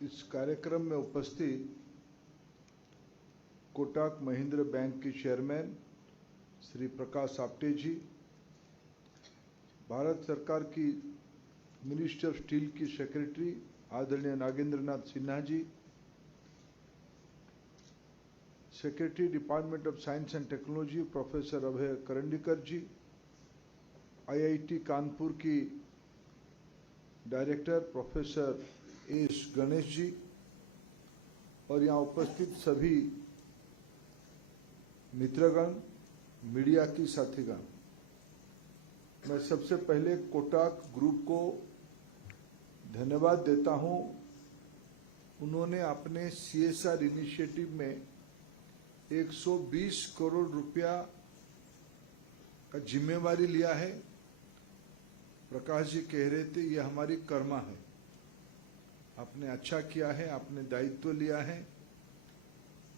इस कार्यक्रम में उपस्थित कोटक महिंद्रा बैंक के चेयरमैन श्री प्रकाश आप्टे जी, भारत सरकार की मिनिस्ट्री ऑफ स्टील की सेक्रेटरी आदरणीय Nagendra Nath Sinha ji, secretary department of science and technology professor Abhay Karandikar ji, IIT Kanpur की director professor S Ganesh ji और यहाँ उपस्थित सभी मित्रगण, मीडिया की साथीगण, मैं सबसे पहले कोटक ग्रुप को धन्यवाद देता हूँ। उन्होंने अपने CSR इनिशिएटिव में 120 करोड़ रुपया का जिम्मेवारी लिया है। प्रकाश जी कह रहे थे ये हमारी कर्मा है, आपने अच्छा किया है, आपने दायित्व लिया है।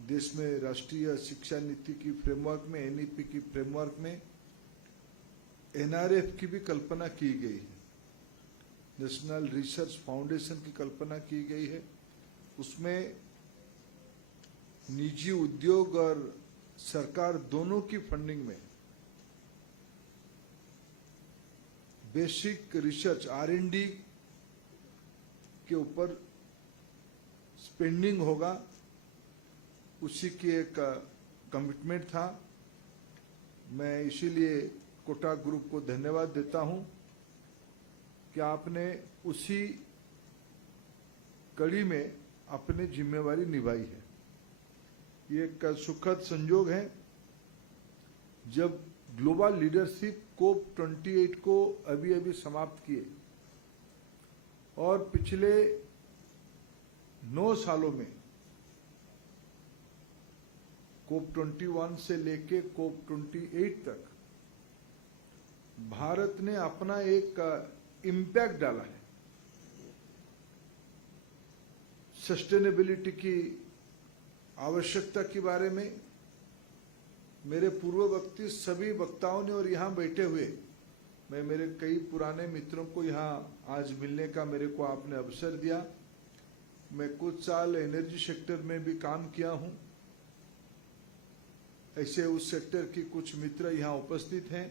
देश में राष्ट्रीय शिक्षा नीति की फ्रेमवर्क में, NEP की फ्रेमवर्क में NRF की भी कल्पना की गई है, नेशनल रिसर्च फाउंडेशन की कल्पना की गई है। उसमें निजी उद्योग और सरकार दोनों की फंडिंग में बेसिक रिसर्च R&D के ऊपर स्पेंडिंग होगा, उसी की एक कमिटमेंट था। मैं इसीलिए कोटक ग्रुप को धन्यवाद देता हूं कि आपने उसी कड़ी में अपनी जिम्मेवारी निभाई है। ये एक सुखद संयोग है जब ग्लोबल लीडरशिप COP28 को अभी समाप्त किए और पिछले 9 सालों में COP21 से लेके COP28 तक भारत ने अपना एक इम्पैक्ट डाला है। सस्टेनेबिलिटी की आवश्यकता के बारे में मेरे पूर्ववर्ती सभी वक्ताओं ने और यहाँ बैठे हुए मैं मेरे कई पुराने मित्रों को यहाँ आज मिलने का मेरे को आपने अवसर दिया। मैं कुछ साल एनर्जी सेक्टर में भी काम किया हूँ। ऐसे उस सेक्टर की कुछ मित्र यहाँ उपस्थित हैं।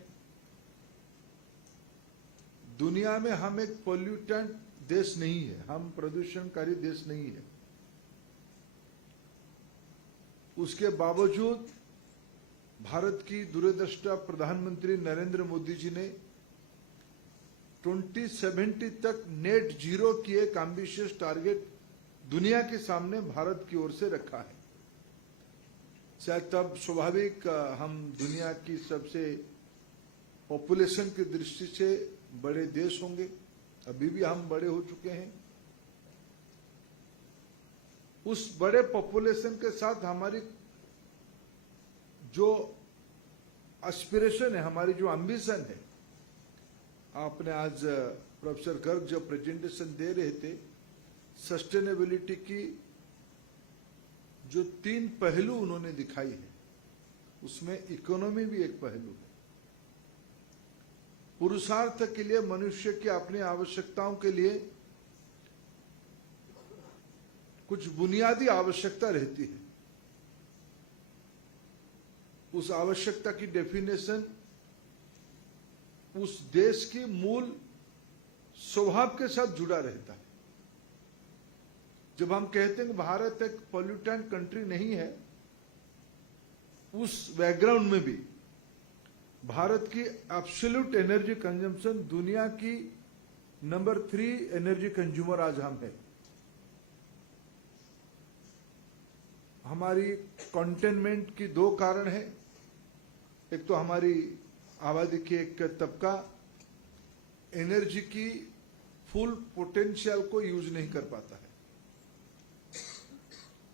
दुनिया में हम एक पोल्यूटेंट देश नहीं है, हम प्रदूषणकारी देश नहीं है। उसके बावजूद भारत की दूरदृष्टा प्रधानमंत्री नरेंद्र मोदी जी ने 2070 तक नेट जीरो की एक एम्बिशियस टारगेट दुनिया के सामने भारत की ओर से रखा है। शायद तब स्वाभाविक हम दुनिया की सबसे पॉपुलेशन की दृष्टि से बड़े देश होंगे, अभी भी हम बड़े हो चुके हैं। उस बड़े पॉपुलेशन के साथ हमारी जो एस्पिरेशन है, हमारी जो एम्बिशन है, आपने आज प्रोफेसर गर्ग जो प्रेजेंटेशन दे रहे थे, सस्टेनेबिलिटी की जो 3 पहलू उन्होंने दिखाई है, उसमें इकोनॉमी भी एक पहलू है। पुरुषार्थ के लिए मनुष्य की अपनी आवश्यकताओं के लिए कुछ बुनियादी आवश्यकता रहती है। उस आवश्यकता की डेफिनेशन उस देश की मूल स्वभाव के साथ जुड़ा रहता है। जब हम कहते हैं कि भारत एक पॉल्यूटेंट कंट्री नहीं है, उस बैकग्राउंड में भी भारत की एब्सोल्यूट एनर्जी कंजम्पशन दुनिया की नंबर 3 एनर्जी कंज्यूमर आज हम है। हमारी कंटेनमेंट की 2 कारण है। एक तो हमारी आबादी की एक तबका एनर्जी की फुल पोटेंशियल को यूज नहीं कर पाता है।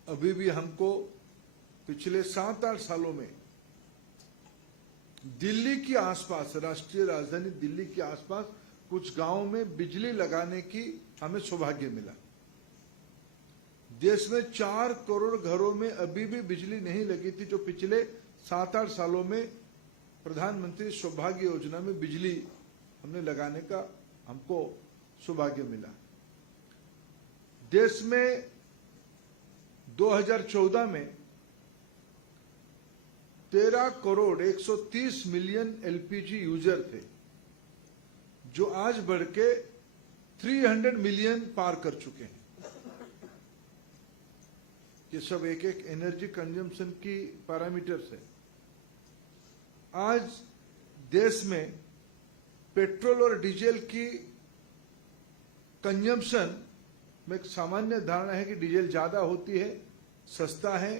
अभी भी हमको पिछले 7-8 सालों में दिल्ली के आसपास, राष्ट्रीय राजधानी दिल्ली के आसपास कुछ गांवों में बिजली लगाने की हमें सौभाग्य मिला। देश में 4 करोड़ घरों में अभी भी बिजली नहीं लगी थी, जो पिछले 7-8 सालों में प्रधानमंत्री सौभाग्य योजना में बिजली हमने लगाने का हमको सौभाग्य मिला। देश में 2014 में 13 करोड़ 130 मिलियन एलपीजी यूजर थे, जो आज बढ़ के 300 मिलियन पार कर चुके हैं। ये सब एक एक एनर्जी कंजम्पशन की पैरामीटर्स है। आज देश में पेट्रोल और डीजल की कंजम्पशन में एक सामान्य धारणा है कि डीजल ज्यादा होती है, सस्ता है,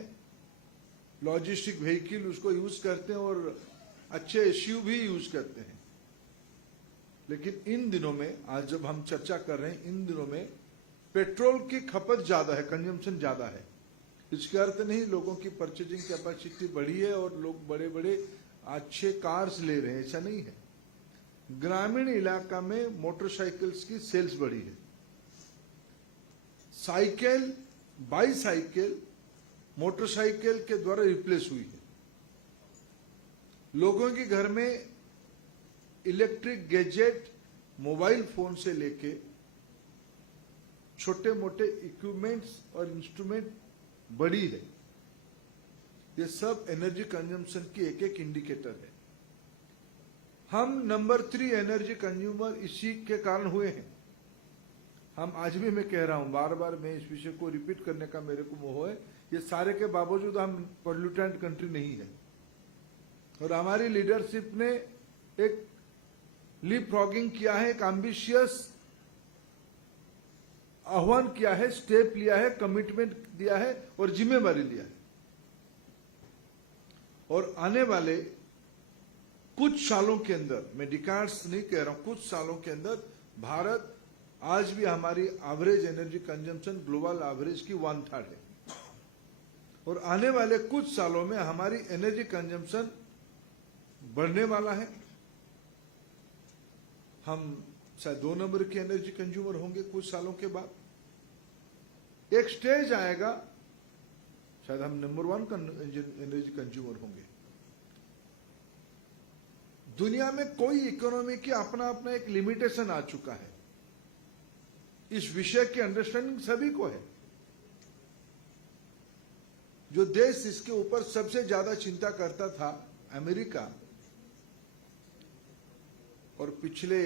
लॉजिस्टिक व्हीकल उसको यूज करते हैं और अच्छे एसयू भी यूज करते हैं। लेकिन इन दिनों में, आज जब हम चर्चा कर रहे हैं, इन दिनों में पेट्रोल की खपत ज्यादा है, कंजम्पशन ज्यादा है। इसका अर्थ नहीं लोगों की परचेजिंग कैपेसिटी बढ़ी है और लोग बड़े बड़े अच्छे कार्स ले रहे हैं, ऐसा नहीं है। ग्रामीण इलाका में मोटरसाइकिल्स की सेल्स बढ़ी है। साइकिल, बाईसाइकिल मोटरसाइकिल के द्वारा रिप्लेस हुई है। लोगों के घर में इलेक्ट्रिक गैजेट, मोबाइल फोन से लेके छोटे मोटे इक्विपमेंट्स और इंस्ट्रूमेंट बढ़ी है। ये सब एनर्जी कंजम्पशन की एक एक इंडिकेटर है। हम नंबर 3 एनर्जी कंज्यूमर इसी के कारण हुए हैं। हम आज भी, मैं कह रहा हूं, बार बार मैं इस विषय को रिपीट करने का मेरे को मोह है, ये सारे के बावजूद हम पॉल्यूटेंट कंट्री नहीं है। और हमारी लीडरशिप ने एक लीप फ्रॉगिंग किया है, एक एम्बिशियस आह्वान किया है, स्टेप लिया है, कमिटमेंट दिया है और जिम्मेवारी लिया है। और आने वाले कुछ सालों के अंदर, मैं डिकार्ड्स नहीं कह रहा हूं, कुछ सालों के अंदर भारत आज भी हमारी average energy consumption global average की 1/3 है। और आने वाले कुछ सालों में हमारी एनर्जी कंजम्पशन बढ़ने वाला है। हम शायद 2 नंबर के एनर्जी कंज्यूमर होंगे कुछ सालों के बाद। एक स्टेज आएगा शायद हम नंबर 1 एनर्जी कंज्यूमर होंगे। दुनिया में कोई इकोनॉमी की अपना अपना एक लिमिटेशन आ चुका है। इस विषय की अंडरस्टैंडिंग सभी को है। जो देश इसके ऊपर सबसे ज्यादा चिंता करता था, अमेरिका, और पिछले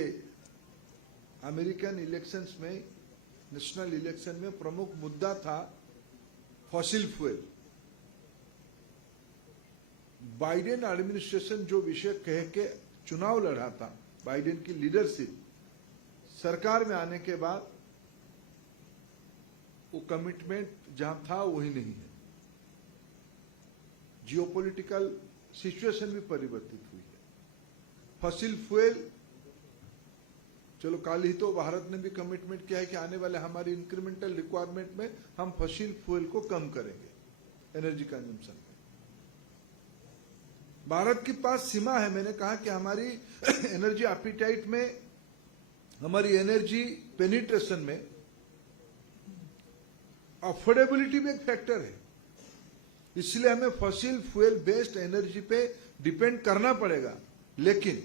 अमेरिकन इलेक्शंस में, नेशनल इलेक्शन में प्रमुख मुद्दा था फॉसिल फ्यूल। बाइडेन एडमिनिस्ट्रेशन जो विषय कह के चुनाव लड़ा था, बाइडेन की लीडरशिप सरकार में आने के बाद वो कमिटमेंट जहां था वही नहीं है। जियोपॉलिटिकल सिचुएशन भी परिवर्तित हुई है। फॉसिल फ्यूल, चलो कल ही तो भारत ने भी कमिटमेंट किया है कि आने वाले हमारी इंक्रीमेंटल रिक्वायरमेंट में हम फॉसिल फ्यूल को कम करेंगे एनर्जी कंजम्पशन में। भारत के पास सीमा है। मैंने कहा कि हमारी एनर्जी एपिटाइट में, हमारी एनर्जी पेनिट्रेशन में अफोर्डेबिलिटी भी एक फैक्टर है। इसलिए हमें फॉसिल फ्यूल बेस्ड एनर्जी पे डिपेंड करना पड़ेगा। लेकिन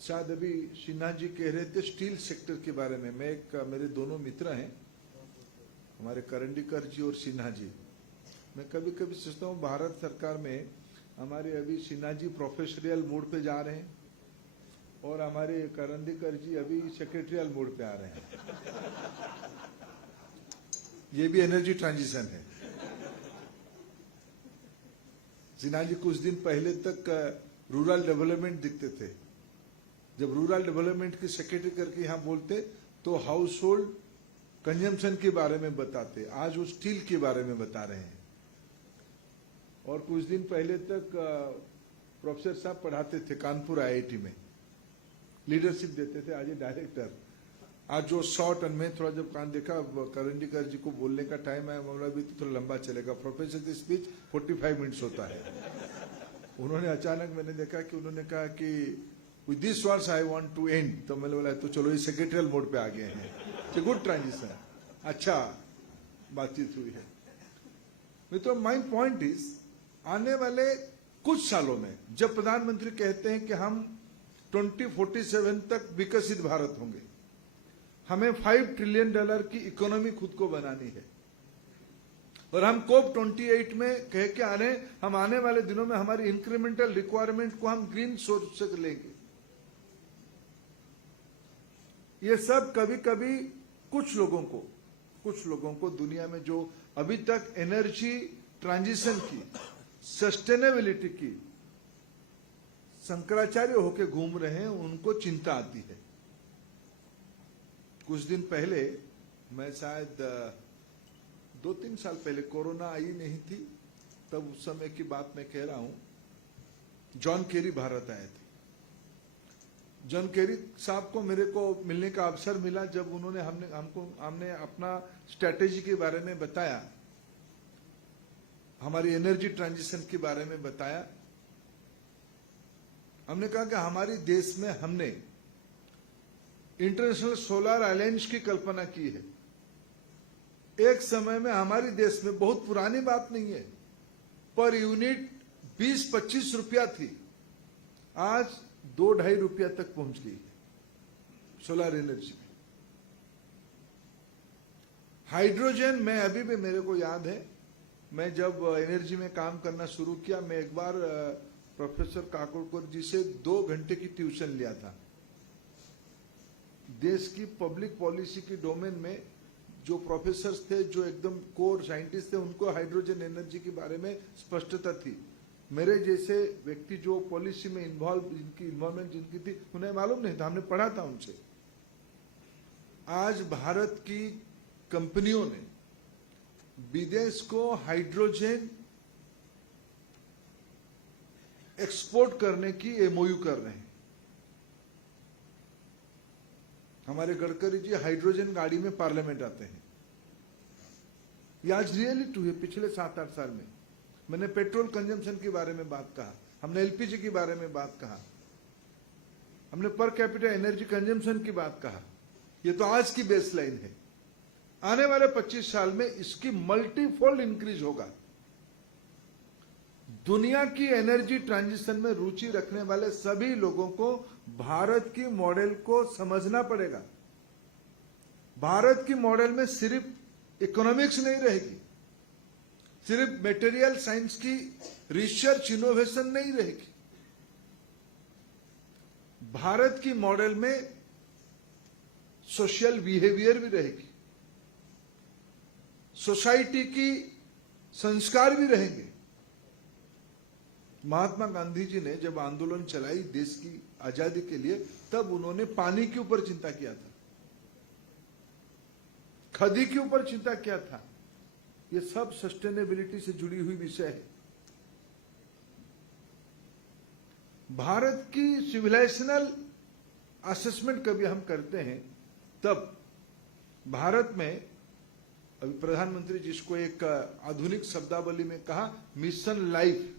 शायद अभी सिन्हा जी कह रहे थे स्टील सेक्टर के बारे में। मेरे दोनों मित्र हैं, हमारे करंडीकर जी और सिन्हा जी। मैं कभी कभी सोचता हूँ भारत सरकार में हमारे अभी सिन्हा जी प्रोफेशनल मोड पे जा रहे हैं और हमारे करंदीकर जी अभी सेक्रेटरियल मोड पे आ रहे हैं। ये भी एनर्जी ट्रांजिशन है। सिन्हा जी कुछ दिन पहले तक रूरल डेवलपमेंट दिखते थे। जब रूरल डेवलपमेंट की सेक्रेटरी करके यहां बोलते तो हाउस होल्ड कंजम्पशन के बारे में बताते। आज वो स्टील के बारे में बता रहे हैं। और कुछ दिन पहले तक प्रोफेसर साहब पढ़ाते थे कानपुर आईआईटी में, लीडरशिप देते थे। आज ये डायरेक्टर। आज जो शॉर्ट और मैं थोड़ा जब कान देखा, करंडीकर जी को बोलने का टाइम है, मामला भी तो थोड़ा लंबा चलेगा। प्रोफेसर की स्पीच 45 मिनट्स होता है। उन्होंने अचानक, मैंने देखा कि उन्होंने कहा कि with this words I want to end, तो मैंने बोला तो चलो ये सेक्रेटरियल मोड पे आ गए हैं। इट्स गुड ट्रांजिशन, अच्छा बातचीत हुई है। मित्रों, माय पॉइंट इज, आने वाले कुछ सालों में जब प्रधानमंत्री कहते हैं कि हम 2047 तक विकसित भारत होंगे, हमें $5 ट्रिलियन की इकोनॉमी खुद को बनानी है और हम COP 28 में कह के आ रहे हैं हम आने वाले दिनों में हमारी इंक्रीमेंटल रिक्वायरमेंट को हम ग्रीन सोर्स से लेंगे। ये सब कभी कभी कुछ लोगों को दुनिया में जो अभी तक एनर्जी ट्रांजिशन की, सस्टेनेबिलिटी की शंकराचार्य होके घूम रहे हैं, उनको चिंता आती है। कुछ दिन पहले मैं शायद 2-3 साल पहले, कोरोना आई नहीं थी तब, उस समय की बात मैं कह रहा हूं, जॉन केरी भारत आए थे। जॉन केरी साहब को मेरे को मिलने का अवसर मिला जब उन्होंने हमने अपना स्ट्रैटेजी के बारे में बताया, हमारी एनर्जी ट्रांजिशन के बारे में बताया। हमने कहा कि हमारी देश में हमने इंटरनेशनल सोलर अलायंस की कल्पना की है। एक समय में हमारे देश में, बहुत पुरानी बात नहीं है, पर यूनिट 20-25 रुपया थी, आज 2-2.5 रुपया तक पहुंच गई है सोलर एनर्जी में। हाइड्रोजन में अभी भी मेरे को याद है, मैं जब एनर्जी में काम करना शुरू किया, मैं एक बार प्रोफेसर काकोडकर जी से 2 घंटे की ट्यूशन लिया था। देश की पब्लिक पॉलिसी की डोमेन में जो प्रोफेसर्स थे, जो एकदम कोर साइंटिस्ट थे, उनको हाइड्रोजन एनर्जी के बारे में स्पष्टता थी। मेरे जैसे व्यक्ति जो पॉलिसी में इन्वॉल्वमेंट जिनकी थी, उन्हें मालूम नहीं था, हमने पढ़ा था उनसे। आज भारत की कंपनियों ने विदेश को हाइड्रोजन एक्सपोर्ट करने की एमओयू कर रहे हैं। हमारे गडकरी जी हाइड्रोजन गाड़ी में पार्लियामेंट आते हैं। ये आज रियलिटी है। पिछले 7-8 साल में मैंने पेट्रोल कंजम्पशन के बारे में बात कहा, हमने एलपीजी के बारे में बात कहा, हमने पर कैपिटा एनर्जी कंजम्पशन की बात कहा। ये तो आज की बेसलाइन है। आने वाले 25 साल में इसकी मल्टीफोल्ड इंक्रीज होगा। दुनिया की एनर्जी ट्रांजिशन में रुचि रखने वाले सभी लोगों को भारत की मॉडल को समझना पड़ेगा। भारत की मॉडल में सिर्फ इकोनॉमिक्स नहीं रहेगी, सिर्फ मटेरियल साइंस की रिसर्च इनोवेशन नहीं रहेगी। भारत की मॉडल में सोशल बिहेवियर भी रहेगी, सोसाइटी की संस्कार भी रहेंगे। महात्मा गांधी जी ने जब आंदोलन चलाई देश की आजादी के लिए, तब उन्होंने पानी के ऊपर चिंता किया था, खदी के ऊपर चिंता किया था। ये सब सस्टेनेबिलिटी से जुड़ी हुई विषय है। भारत की सिविलाइजेशनल असेसमेंट कभी हम करते हैं, तब भारत में अभी प्रधानमंत्री जिसको एक आधुनिक शब्दावली में कहा, मिशन लाइफ,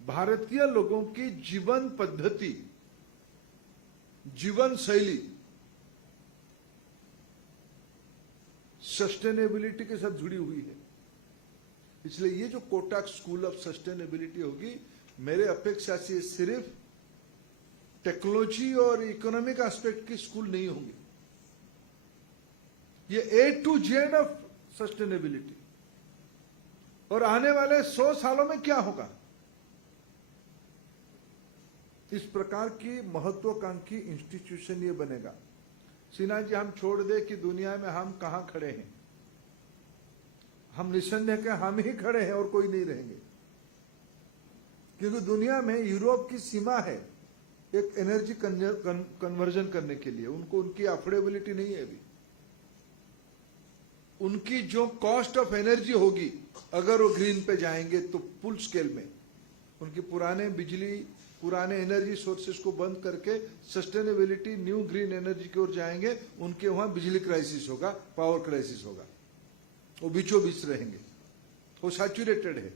भारतीय लोगों की जीवन पद्धति, जीवन शैली सस्टेनेबिलिटी के साथ जुड़ी हुई है। इसलिए ये जो कोटक स्कूल ऑफ सस्टेनेबिलिटी होगी, मेरे अपेक्षा से सिर्फ टेक्नोलॉजी और इकोनॉमिक एस्पेक्ट की स्कूल नहीं होंगी, ये A to Z of sustainability. और आने वाले 100 सालों में क्या होगा, इस प्रकार की महत्वाकांक्षी इंस्टीट्यूशन ये बनेगा। सिन्हा जी, हम छोड़ दे कि दुनिया में हम कहां खड़े हैं, हम निसंदेह के हम ही खड़े हैं और कोई नहीं रहेंगे। क्योंकि दुनिया में यूरोप की सीमा है एक एनर्जी कन्वर्जन करने के लिए, उनको उनकी अफोर्डेबिलिटी नहीं है अभी। उनकी जो कॉस्ट ऑफ एनर्जी होगी, अगर वो ग्रीन पे जाएंगे तो फुल स्केल में उनकी पुराने एनर्जी सोर्सेस को बंद करके सस्टेनेबिलिटी, न्यू ग्रीन एनर्जी की ओर जाएंगे, उनके वहां बिजली क्राइसिस होगा, पावर क्राइसिस होगा, वो बीचों बीच रहेंगे, वो सैचुरेटेड है।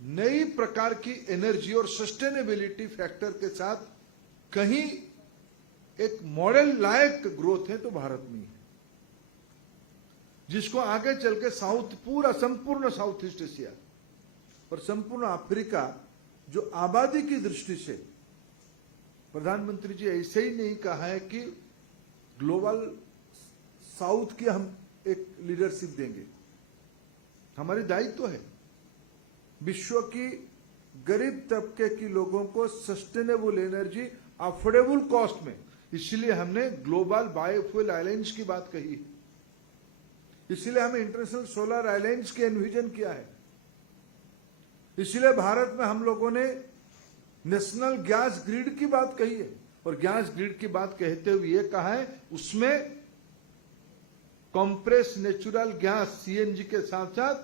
नई प्रकार की एनर्जी और सस्टेनेबिलिटी फैक्टर के साथ कहीं एक मॉडल लायक ग्रोथ है तो भारत में है, जिसको आगे चल के संपूर्ण साउथ ईस्ट एशिया और संपूर्ण अफ्रीका, जो आबादी की दृष्टि से प्रधानमंत्री जी ऐसे ही नहीं कहा है कि ग्लोबल साउथ की हम एक लीडरशिप देंगे। हमारी दायित्व है विश्व की गरीब तबके की लोगों को सस्टेनेबल एनर्जी अफोर्डेबल कॉस्ट में, इसलिए हमने ग्लोबल बायोफ्यूल अलायंस की बात कही है, इसलिए हमने इंटरनेशनल सोलर अलायंस के एनविजन किया है, इसलिए भारत में हम लोगों ने नेशनल गैस ग्रिड की बात कही है। और गैस ग्रिड की बात कहते हुए ये कहा है उसमें कंप्रेस नेचुरल गैस सीएनजी के साथ साथ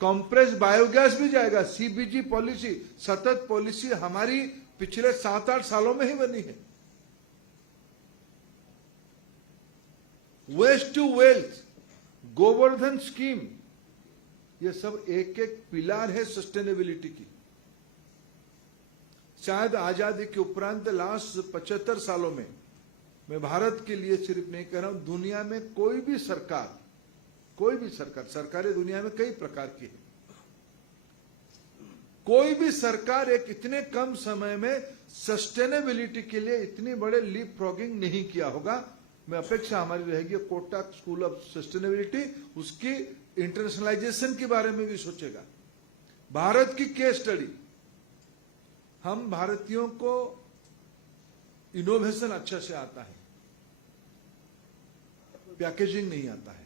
कंप्रेस बायोगैस भी जाएगा। सीबीजी पॉलिसी, सतत पॉलिसी हमारी पिछले 7-8 सालों में ही बनी है। Waste to wealth, Govardhan scheme, ये सब एक एक पिलर है सस्टेनेबिलिटी की। शायद आजादी के उपरांत लास्ट 75 सालों में, मैं भारत के लिए सिर्फ नहीं कह रहा हूं, दुनिया में कोई भी सरकार, सरकारें दुनिया में कई प्रकार की है, कोई भी सरकार एक इतने कम समय में सस्टेनेबिलिटी के लिए इतनी बड़े लीप फ्रॉगिंग नहीं किया होगा। मैं अपेक्षा हमारी रहेगी कोटक स्कूल ऑफ सस्टेनेबिलिटी उसकी इंटरनेशनलाइजेशन के बारे में भी सोचेगा। भारत की केस स्टडी, हम भारतीयों को इनोवेशन अच्छा से आता है, पैकेजिंग नहीं आता है।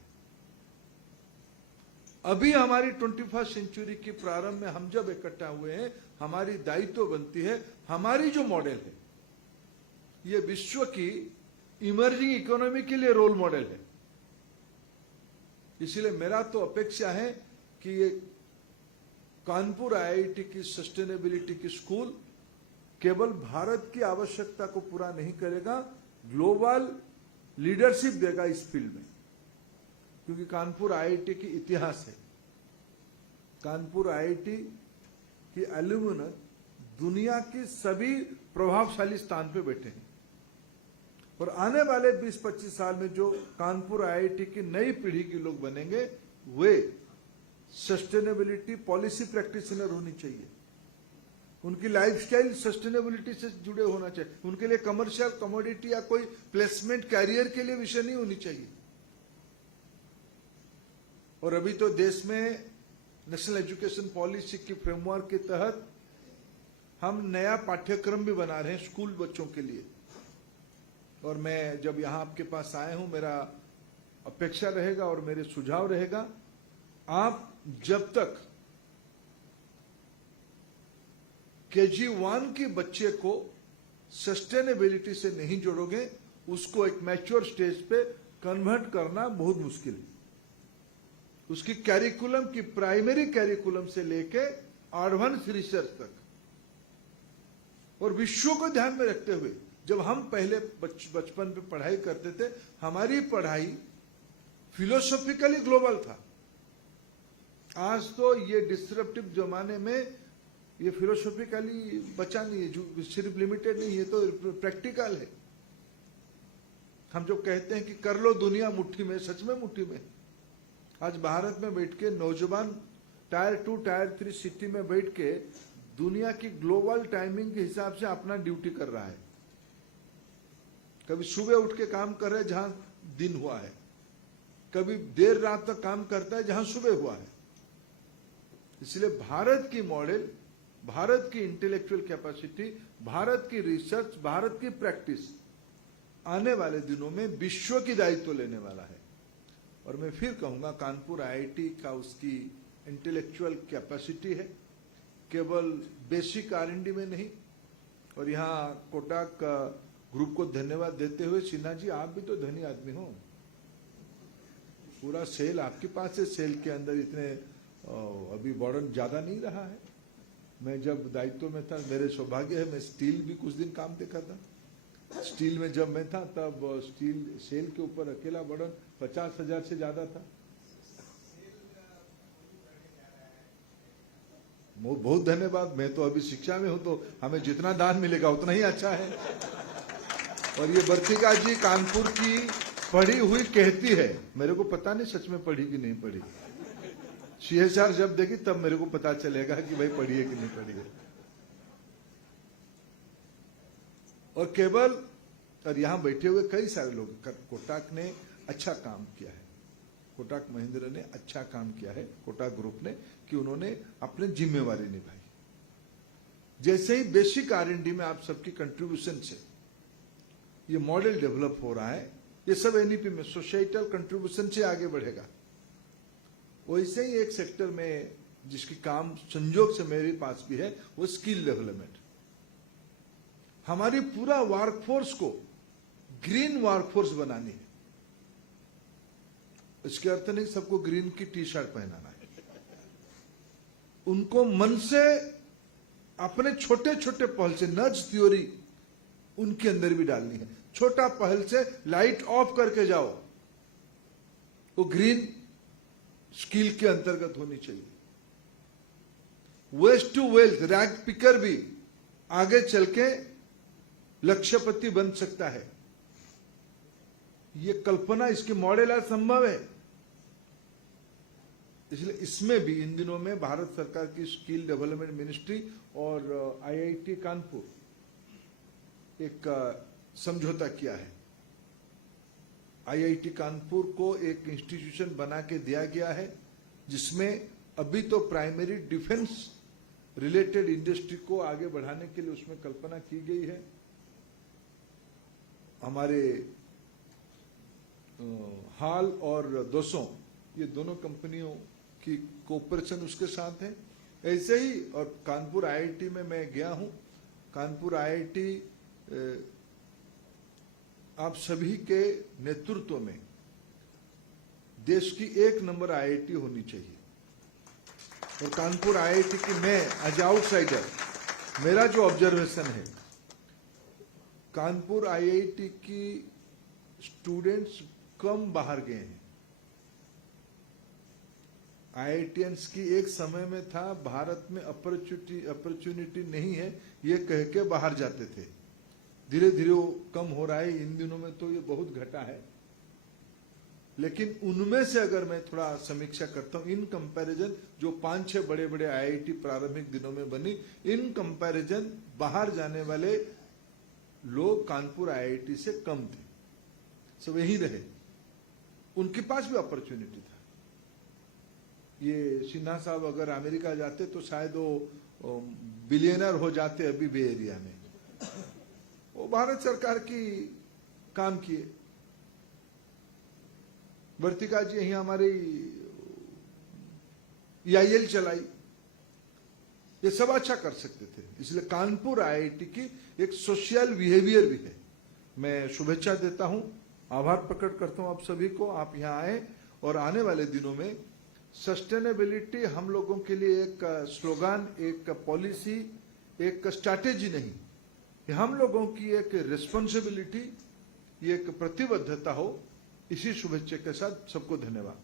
अभी हमारी 21st सेंचुरी की प्रारंभ में हम जब इकट्ठा हुए हैं, हमारी दायित्व बनती है, हमारी जो मॉडल है ये विश्व की इमर्जिंग इकोनॉमी के लिए रोल मॉडल है। इसलिए मेरा तो अपेक्षा है कि ये कानपुर आईआईटी की सस्टेनेबिलिटी की स्कूल केवल भारत की आवश्यकता को पूरा नहीं करेगा, ग्लोबल लीडरशिप देगा इस फील्ड में, क्योंकि कानपुर आईआईटी की इतिहास है। कानपुर आईआईटी की एल्यूमिनस दुनिया की सभी प्रभावशाली स्थान पे बैठे हैं और आने वाले 20-25 साल में जो कानपुर आईआईटी की नई पीढ़ी के लोग बनेंगे वे सस्टेनेबिलिटी पॉलिसी प्रैक्टिशनर होनी चाहिए, उनकी लाइफस्टाइल सस्टेनेबिलिटी से जुड़े होना चाहिए, उनके लिए कमर्शियल कमोडिटी या कोई प्लेसमेंट कैरियर के लिए विषय नहीं होनी चाहिए। और अभी तो देश में नेशनल एजुकेशन पॉलिसी की फ्रेमवर्क के तहत हम नया पाठ्यक्रम भी बना रहे हैं स्कूल बच्चों के लिए। और मैं जब यहां आपके पास आया हूं, मेरा अपेक्षा रहेगा और मेरे सुझाव रहेगा, आप जब तक KG1 के बच्चे को सस्टेनेबिलिटी से नहीं जोड़ोगे, उसको एक मैच्योर स्टेज पे कन्वर्ट करना बहुत मुश्किल है। उसकी कैरिकुलम की प्राइमरी कैरिकुलम से लेके एडवांस रिसर्च तक और विश्व को ध्यान में रखते हुए, जब हम पहले बचपन में पढ़ाई करते थे, हमारी पढ़ाई फिलोसॉफिकली ग्लोबल था। आज तो ये डिस्ट्रप्टिव जमाने में ये फिलोसॉफिकली बचा नहीं है, जो सिर्फ लिमिटेड नहीं है, तो प्रैक्टिकल है। हम जो कहते हैं कि कर लो दुनिया मुट्ठी में, सच में मुट्ठी में। आज भारत में बैठ के नौजवान टायर 2 टायर 3 सिटी में बैठ के दुनिया की ग्लोबल टाइमिंग के हिसाब से अपना ड्यूटी कर रहा है। कभी सुबह उठ के काम कर रहा है जहां दिन हुआ है, कभी देर रात तक काम करता है जहां सुबह हुआ है। इसलिए भारत की मॉडल, भारत की इंटेलेक्चुअल कैपेसिटी, भारत की रिसर्च, भारत की प्रैक्टिस आने वाले दिनों में विश्व की दायित्व लेने वाला है। और मैं फिर कहूंगा, कानपुर आईआईटी का उसकी इंटेलेक्चुअल कैपेसिटी है, केवल बेसिक R&D में नहीं। और यहाँ कोटक ग्रुप को धन्यवाद देते हुए, सिन्हा जी आप भी तो धनी आदमी हो, पूरा सेल आपके पास है, सेल के अंदर इतने अभी बर्डन ज्यादा नहीं रहा है। मैं जब दायित्व में था, मेरे सौभाग्य है, मैं स्टील भी कुछ दिन काम देखा था। स्टील में जब मैं था तब स्टील सेल के ऊपर अकेला बर्डन 50,000 से ज्यादा था। बहुत धन्यवाद, मैं तो अभी शिक्षा में हूं, तो हमें जितना दान मिलेगा उतना ही अच्छा है। और ये वर्तिका जी कानपुर की पढ़ी हुई कहती है, मेरे को पता नहीं सच में पढ़ी कि नहीं पढ़ी, CSR जब देखी तब मेरे को पता चलेगा कि भाई पढ़ी है कि नहीं पढ़ी है। और केवल और यहाँ बैठे हुए कई सारे लोग, कोटक ने अच्छा काम किया है, कोटक महिंद्रा ने अच्छा काम किया है, कोटक ग्रुप ने, कि उन्होंने अपनी जिम्मेवारी निभाई। जैसे ही बेसिक R&D में आप सबकी कंट्रीब्यूशन से ये मॉडल डेवलप हो रहा है, ये सब NEP में सोसाइटल कंट्रीब्यूशन से आगे बढ़ेगा। वैसे ही एक सेक्टर में जिसकी काम संजोग से मेरे पास भी है, वो स्किल डेवलपमेंट। हमारी पूरा वर्कफोर्स को ग्रीन वर्कफोर्स बनानी है। इसके अर्थ नहीं सबको ग्रीन की टी-शर्ट पहनाना है, उनको मन से अपने छोटे छोटे पहल से, नज थ्योरी उनके अंदर भी डालनी है। छोटा पहल से लाइट ऑफ करके जाओ, वो ग्रीन स्किल के अंतर्गत होनी चाहिए। Waste to wealth, rag picker भी आगे चल के लक्ष्यपति बन सकता है। ये कल्पना, इसके मॉडल आज संभव है। इसलिए इसमें भी इन दिनों में भारत सरकार की स्किल डेवलपमेंट मिनिस्ट्री और IIT कानपुर एक समझौता किया है। IIT कानपुर को एक इंस्टीट्यूशन बना के दिया गया है, जिसमें अभी तो प्राइमरी डिफेंस रिलेटेड इंडस्ट्री को आगे बढ़ाने के लिए उसमें कल्पना की गई है। हमारे हाल और दोसों, ये दोनों कंपनियों की कोऑपरेशन उसके साथ है। ऐसे ही, और कानपुर IIT में मैं गया हूं। कानपुर IIT आप सभी के नेतृत्व में देश की 1 नंबर IIT होनी चाहिए। और कानपुर IIT की, मैं एज आउटसाइडर, मेरा जो ऑब्जर्वेशन है, कानपुर IIT की स्टूडेंट्स कम बाहर गए हैं। IITians की एक समय में था भारत में अपॉर्चुनिटी नहीं है ये कह के बाहर जाते थे। धीरे धीरे वो कम हो रहा है, इन दिनों में तो ये बहुत घटा है। लेकिन उनमें से अगर मैं थोड़ा समीक्षा करता हूं, इन कंपैरिजन जो 5-6 बड़े बड़े IIT प्रारंभिक दिनों में बनी, इन कंपैरिजन बाहर जाने वाले लोग कानपुर IIT से कम थे, सब यहीं रहे। उनके पास भी अपॉर्चुनिटी था। ये सिन्हा साहब अगर अमेरिका जाते तो शायद वो बिलियनर हो जाते अभी बे एरिया में। वो भारत सरकार की काम किए। वर्तिका जी यही हमारी EIL चलाई, ये सब अच्छा कर सकते थे। इसलिए कानपुर IIT की एक सोशल बिहेवियर भी है। मैं शुभेच्छा देता हूं, आभार प्रकट करता हूं आप सभी को, आप यहां आए। और आने वाले दिनों में सस्टेनेबिलिटी हम लोगों के लिए एक स्लोगन, एक पॉलिसी, एक स्ट्रैटेजी नहीं, ये हम लोगों की एक रिस्पॉन्सिबिलिटी, ये एक प्रतिबद्धता हो। इसी शुभेच्छा के साथ सबको धन्यवाद।